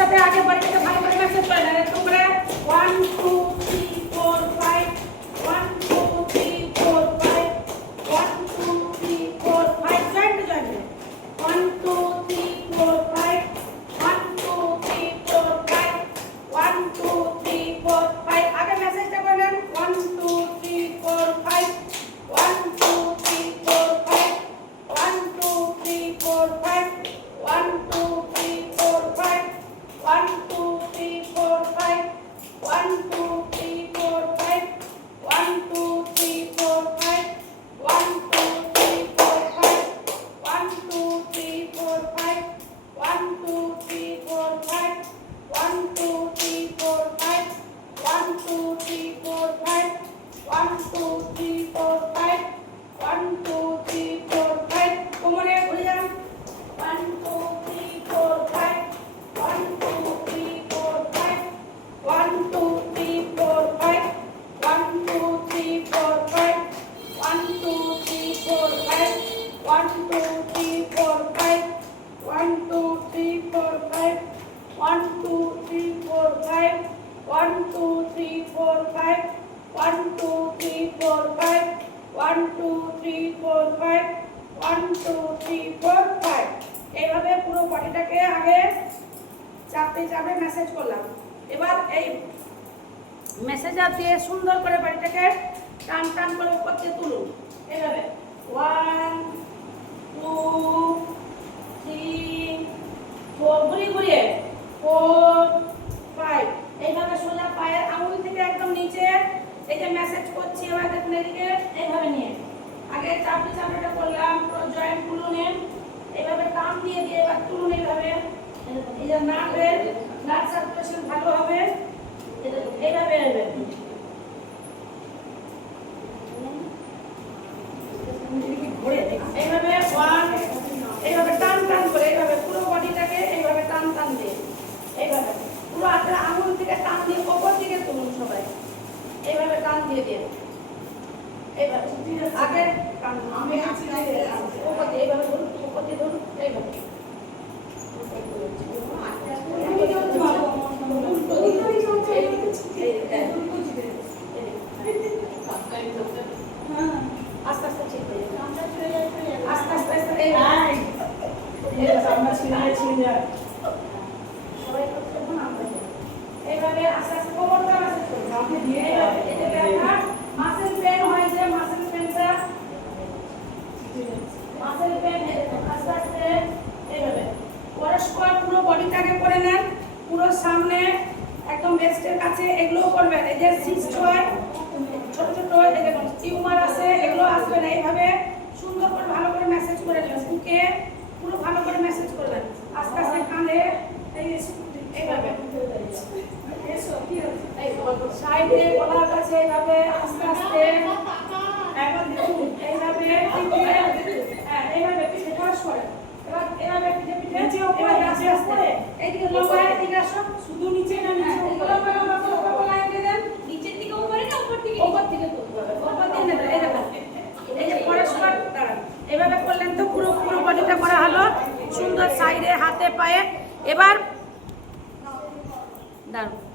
একসাথে আগে বাড়িতে ভালো করে মেসেজ করে না একটু করে 1 2 3 4 5 1 2 3 4 5 1 2 3 4 5 জয়েন্ট 1 2 3 4 5 1 2 3 4 5 1 2 3 4 5 আগে মেসেজটা করেন 1 2 3 4 5 1 2 3 4 5 1 2 3 4 5 1 2 3 4 5 1 2 3 4 5 1 2 3 4 5 1 2 3 4 5 1 2 3 4 5 1 2 3 4 5 1 2 3 4 5 1 2 3 4 5 1 2 3 4 5 1 2 3 4 5 1 2 3 4 5 কোমরে ঘুরে যান 1 2 3 4 5 1 2 3 4 5 1 2 3 4 5 1 2 3 4 5 1 2 3 4 5 1 2 3 4 5 1 2 3 4 5 1 2 3 4 5 1 2 3 4 5 1 2 3 4 5 1 2 3 4 5 1 2 3 4 5 এইভাবে পুরো বডিটাকে আগে চাপতে চাপে মেসেজ করলাম। এবার এই মেসেজার দিয়ে সুন্দর করে বডিটাকে টান টান করে উপর দিয়ে তুলুন এইভাবে 1 2 3 4 ঘুরিয়ে 4 5 এইভাবে সোজা পায়ের আঙুল থেকে একদম নিচে এই যে মেসেজ করছি এবার দেখুন এদিকে এইভাবে নিয়ে আগে চাপতে চাপটা করলাম পুরো জয়েন্ট গুলো নেন এইভাবে টান দিয়ে দিয়ে এবার তুলুন এইভাবে এই যে নার্ভের ব্লাড সার্কুলেশন ভালো হবে এইভাবে এইভাবে এইভাবে টান টান করে এইভাবে পুরো বডিটাকে এইভাবে টান টান দিয়ে এইভাবে পুরো হাতের আঙুল থেকে টান দিয়ে ওপর দিকে তুলুন সবাই এইভাবে টান দিয়ে দিয়ে এইভাবে আগে আমি ওপর দিয়ে এইভাবে ধরুন ওপর দিয়ে ধরুন এইভাবে আস্তে আস্তে ঠিক হয়ে যাবে আস্তে আস্তে আস্তে সবাই করতে এইভাবে আস্তে আস্তে কোমরটা মাসেজ করুন এইভাবে এতে ব্যথা মাসেল পেন হয় যে মাসেল পেনটা মাসেল পেন আস্তে আস্তে এইভাবে পরস্পর পুরো বডিটাকে করে নেন পুরো সামনে একদম ব্রেস্টের কাছে এগুলো করবেন এই যে সিস্ট হয় ছোট ছোট এই দেখুন টিউমার আছে এগুলো আসবে না এইভাবে সুন্দর করে ভালো করে মেসেজ করে নেবেন বুকে পুরো ভালো করে মেসেজ করবেন আস্তে আস্তে কাঁধে এইভাবে সাইডে গলার কাছে এইভাবে আস্তে আস্তে একবার দেখুন এইভাবে হ্যাঁ এইভাবে পিঠে খরচ করে এবার এইভাবে পিঠে পিঠে এবার আস্তে আস্তে এইদিকে লম্বা এদিকে আসো শুধু নিচে না নিচে লম্বা লম্বা লম্বা লাইন দিয়ে দেন নিচের দিকে উপরে না উপর দিকে তুলতে হবে উপর দিকে না এই দেখুন এই যে পরস্পর দাঁড়ান এইভাবে করলেন তো পুরো পুরো বডিটা করা হলো সুন্দর সাইডে হাতে পায়ে এবার দাঁড়ান